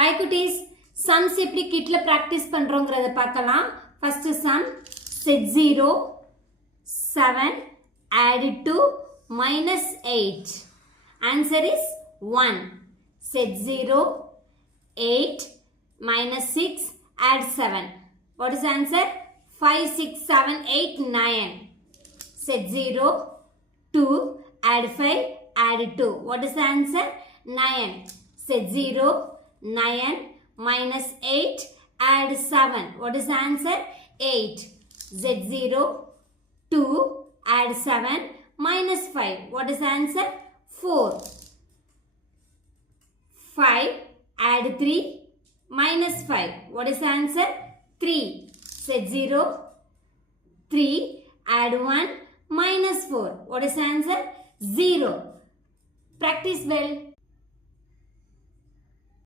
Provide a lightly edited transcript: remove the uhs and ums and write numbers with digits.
Hi cuties, sums எப்படி கிட்ல practice பண்றோங்கிறத பார்க்கலாம். First sum, set 0, 7, add 2, minus 8. Answer is 1. Set 0, 8, minus 6, add 7. What is the answer? 5, 6, 7, 8, 9. Set 0, 2, add 5, add 2. What is the answer? 9. Set 0, 9, minus 8, add 7. What is the answer? 8. Z0, 2, add 7, minus 5. What is the answer? 4. 5, add 3, minus 5. What is the answer? 3. Z0, 3, add 1, minus 4. What is the answer? 0. Practice well.